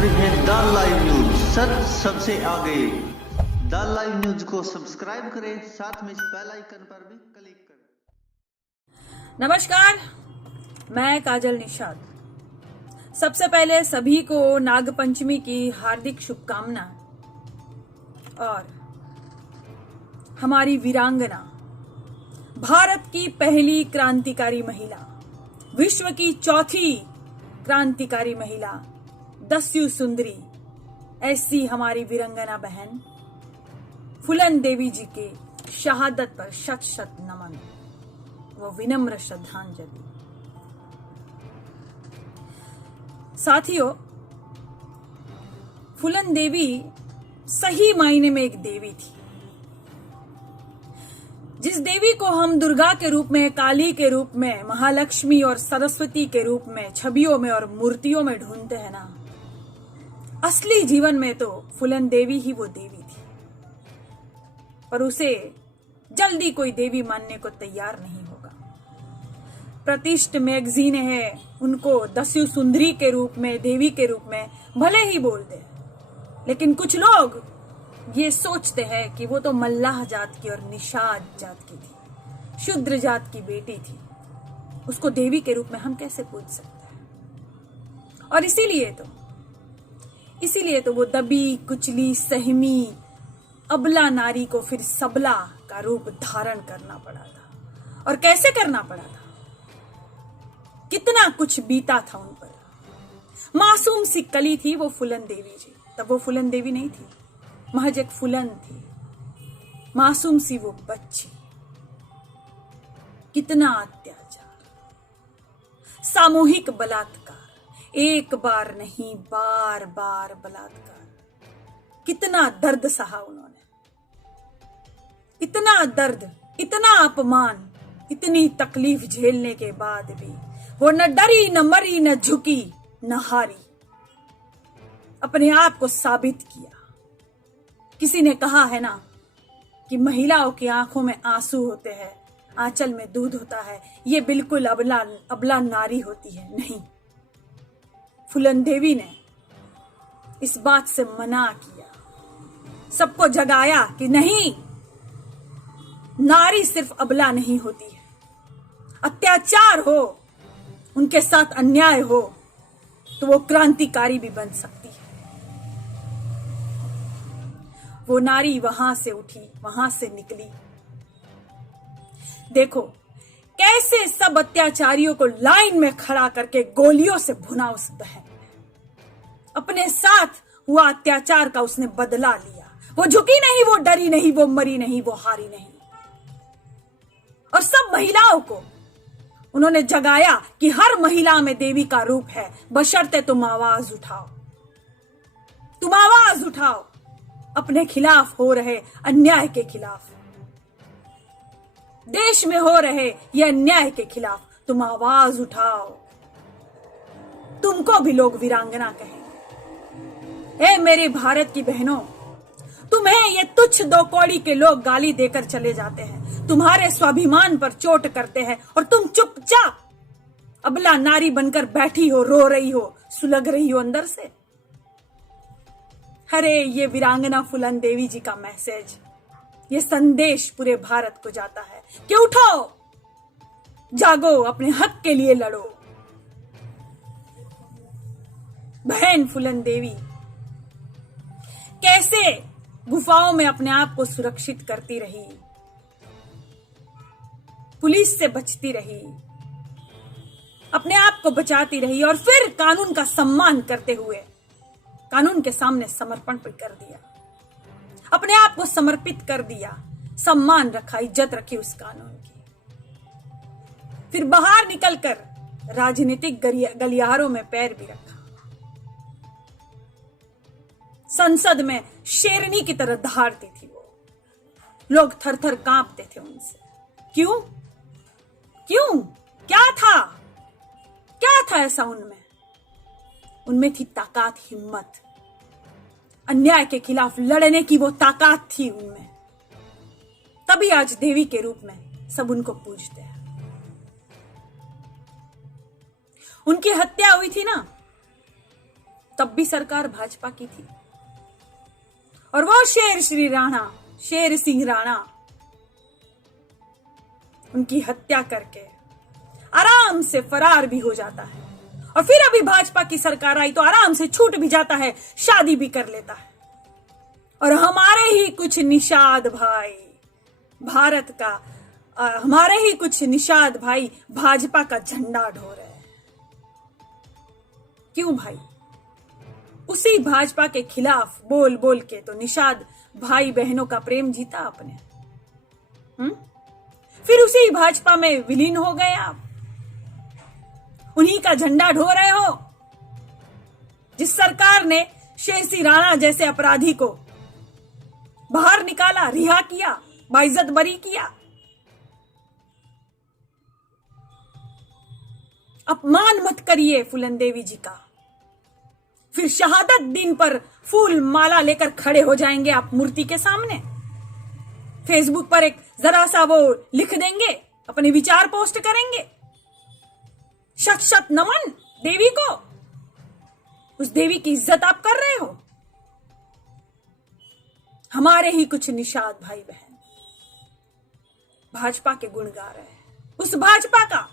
रहे हैं the live news, सच सबसे आगे। द लाइव न्यूज को सब्सक्राइब करें, साथ में बेल आइकन पर भी क्लिक करें। नमस्कार, मैं काजल निषाद। सबसे पहले सभी को नागपंचमी की हार्दिक शुभकामना। और हमारी वीरांगना, भारत की पहली क्रांतिकारी महिला, विश्व की चौथी क्रांतिकारी महिला दस्यु सुंदरी, ऐसी हमारी वीरांगना बहन फूलन देवी जी के शहादत पर शत शत नमन व विनम्र श्रद्धांजलि। साथियों, फूलन देवी सही मायने में एक देवी थी। जिस देवी को हम दुर्गा के रूप में, काली के रूप में, महालक्ष्मी और सरस्वती के रूप में छवियों में और मूर्तियों में ढूंढते हैं ना, असली जीवन में तो फूलन देवी ही वो देवी थी। पर उसे जल्दी कोई देवी मानने को तैयार नहीं होगा। प्रतिष्ठ मैगजीन है उनको दस्यु सुंदरी के रूप में, देवी के रूप में भले ही बोल दे, लेकिन कुछ लोग ये सोचते हैं कि वो तो मल्लाह जात की और निषाद जात की थी, शूद्र जात की बेटी थी, उसको देवी के रूप में हम कैसे पूज सकते हैं। और इसीलिए तो वो दबी कुचली सहमी अबला नारी को फिर सबला का रूप धारण करना पड़ा था। और कैसे करना पड़ा था, कितना कुछ बीता था उन पर। मासूम सी कली थी वो फूलन देवी जी। तब वो फूलन देवी नहीं थी, महज एक फूलन थी, मासूम सी वो बच्ची। कितना अत्याचार, सामूहिक बलात्कार, एक बार नहीं बार बार बलात्कार। कितना दर्द सहा उन्होंने, इतना दर्द, इतना अपमान, इतनी तकलीफ झेलने के बाद भी वो न डरी, न मरी, न झुकी, न हारी। अपने आप को साबित किया। किसी ने कहा है ना कि महिलाओं की आंखों में आंसू होते हैं, आंचल में दूध होता है, ये बिल्कुल अबला नारी होती है। नहीं, फूलन देवी ने इस बात से मना किया, सबको जगाया कि नहीं, नारी सिर्फ अबला नहीं होती है। अत्याचार हो, उनके साथ अन्याय हो, तो वो क्रांतिकारी भी बन सकती है। वो नारी वहां से उठी, वहां से निकली। देखो कैसे सब अत्याचारियों को लाइन में खड़ा करके गोलियों से भुना उस बहन ने। अपने साथ हुआ अत्याचार का उसने बदला लिया। वो झुकी नहीं, वो डरी नहीं, वो मरी नहीं, वो हारी नहीं। और सब महिलाओं को उन्होंने जगाया कि हर महिला में देवी का रूप है, बशर्ते तुम आवाज उठाओ। तुम आवाज उठाओ अपने खिलाफ हो रहे अन्याय के खिलाफ, देश में हो रहे ये अन्याय के खिलाफ तुम आवाज उठाओ। तुमको भी लोग वीरांगना कहेंगे। हे मेरे भारत की बहनों, तुम्हें ये तुच्छ दो कौड़ी के लोग गाली देकर चले जाते हैं, तुम्हारे स्वाभिमान पर चोट करते हैं, और तुम चुपचाप अबला नारी बनकर बैठी हो, रो रही हो, सुलग रही हो अंदर से। अरे ये वीरांगना फूलन देवी जी का मैसेज, ये संदेश पूरे भारत को जाता है कि उठो, जागो, अपने हक के लिए लड़ो। बहन फूलन देवी कैसे गुफाओं में अपने आप को सुरक्षित करती रही, पुलिस से बचती रही, अपने आप को बचाती रही, और फिर कानून का सम्मान करते हुए कानून के सामने समर्पण भी कर दिया, अपने आप को समर्पित कर दिया, सम्मान रखा, इज्जत रखी उस कानून की। फिर बाहर निकलकर राजनीतिक गलियारों में पैर भी रखा। संसद में शेरनी की तरह दहाड़ती थी वो, लोग थर थर कांपते थे उनसे। क्यों क्यों क्या था ऐसा उनमें? उनमें थी ताकत, हिम्मत, अन्याय के खिलाफ लड़ने की वो ताकत थी उनमें। तभी आज देवी के रूप में सब उनको पूजते हैं। उनकी हत्या हुई थी ना, तब भी सरकार भाजपा की थी। और वो शेर सिंह राणा उनकी हत्या करके आराम से फरार भी हो जाता है, और फिर अभी भाजपा की सरकार आई तो आराम से छूट भी जाता है, शादी भी कर लेता है। और हमारे ही कुछ निषाद भाई भारत का हमारे ही कुछ निषाद भाई भाजपा का झंडा ढो रहे हैं। क्यों भाई? उसी भाजपा के खिलाफ बोल बोल के तो निषाद भाई बहनों का प्रेम जीता आपने। फिर उसी भाजपा में विलीन हो गए आप, उन्हीं का झंडा ढो रहे हो। जिस सरकार ने शेर सिंह राणा जैसे अपराधी को बाहर निकाला, रिहा किया, बाइज्जत बरी किया, अपमान मत करिए फूलन देवी जी का। फिर शहादत दिन पर फूल माला लेकर खड़े हो जाएंगे आप मूर्ति के सामने, फेसबुक पर एक जरा सा वो लिख देंगे, अपने विचार पोस्ट करेंगे, शत शत नमन देवी को। उस देवी की इज्जत आप कर रहे हो। हमारे ही कुछ निषाद भाई बहन भाजपा के गुण गा रहे हैं, उस भाजपा का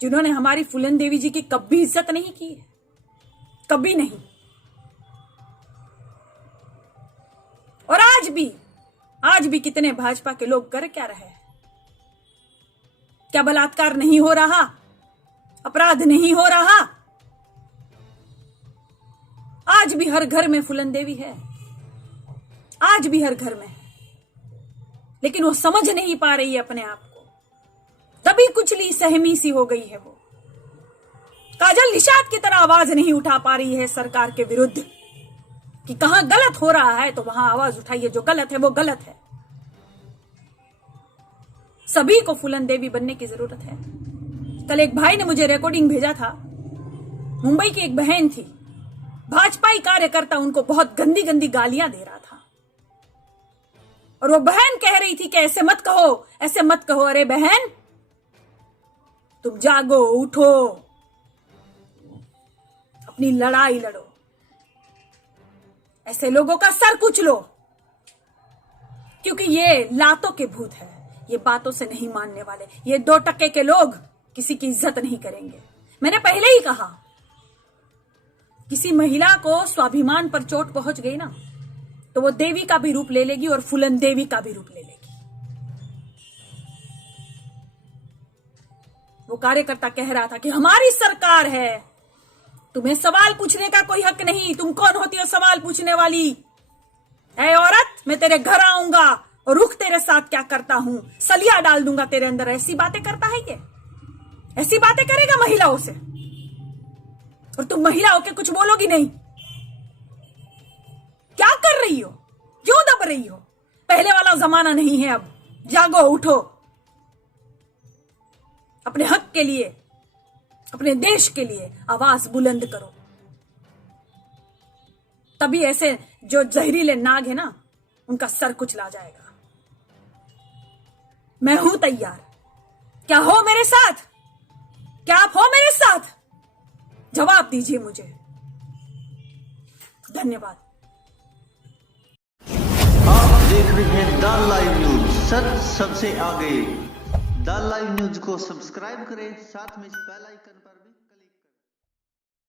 जिन्होंने हमारी फूलन देवी जी की कभी इज्जत नहीं की है, कभी नहीं। और आज भी कितने भाजपा के लोग कर क्या रहे हैं? क्या बलात्कार नहीं हो रहा? अपराध नहीं हो रहा? आज भी हर घर में फूलन देवी है, आज भी हर घर में है, लेकिन वो समझ नहीं पा रही है अपने आप को। तभी कुचली सहमी सी हो गई है वो। काजल निषाद की तरह आवाज नहीं उठा पा रही है सरकार के विरुद्ध कि कहां गलत हो रहा है तो वहां आवाज उठाइए, जो गलत है वो गलत है। सभी को फूलन देवी बनने की जरूरत है। कल एक भाई ने मुझे रिकॉर्डिंग भेजा था, मुंबई की एक बहन थी, भाजपाई कार्यकर्ता उनको बहुत गंदी गंदी गालियां दे रहा था, और वो बहन कह रही थी कि ऐसे मत कहो, ऐसे मत कहो। अरे बहन, तुम जागो, उठो, अपनी लड़ाई लड़ो, ऐसे लोगों का सर कुचलो, क्योंकि ये लातों के भूत है, ये बातों से नहीं मानने वाले। ये 2 टके के लोग किसी की इज्जत नहीं करेंगे। मैंने पहले ही कहा, किसी महिला को स्वाभिमान पर चोट पहुंच गई ना, तो वो देवी का भी रूप ले लेगी और फूलन देवी का भी रूप ले लेगी। वो कार्यकर्ता कह रहा था कि हमारी सरकार है, तुम्हें सवाल पूछने का कोई हक नहीं, तुम कौन होती हो सवाल पूछने वाली? ऐ औरत, मैं तेरे घर आऊंगा और रुख तेरे साथ क्या करता हूं, सलिया डाल दूंगा तेरे अंदर। ऐसी बातें करता है ये, ऐसी बातें करेगा महिलाओं से, और तुम महिला होके कुछ बोलोगी नहीं। क्या कर रही हो? क्यों दब रही हो? पहले वाला जमाना नहीं है अब। जागो, उठो, अपने हक के लिए, अपने देश के लिए आवाज बुलंद करो। तभी ऐसे जो जहरीले नाग है ना, उनका सर कुचला जाएगा। मैं हूं तैयार। क्या हो मेरे साथ? क्या आप हो मेरे साथ? जवाब दीजिए मुझे। धन्यवाद। आप देख रहे हैं द लाइव न्यूज, सच सबसे आगे। द लाइव न्यूज को सब्सक्राइब करें, साथ में बेल आइकन पर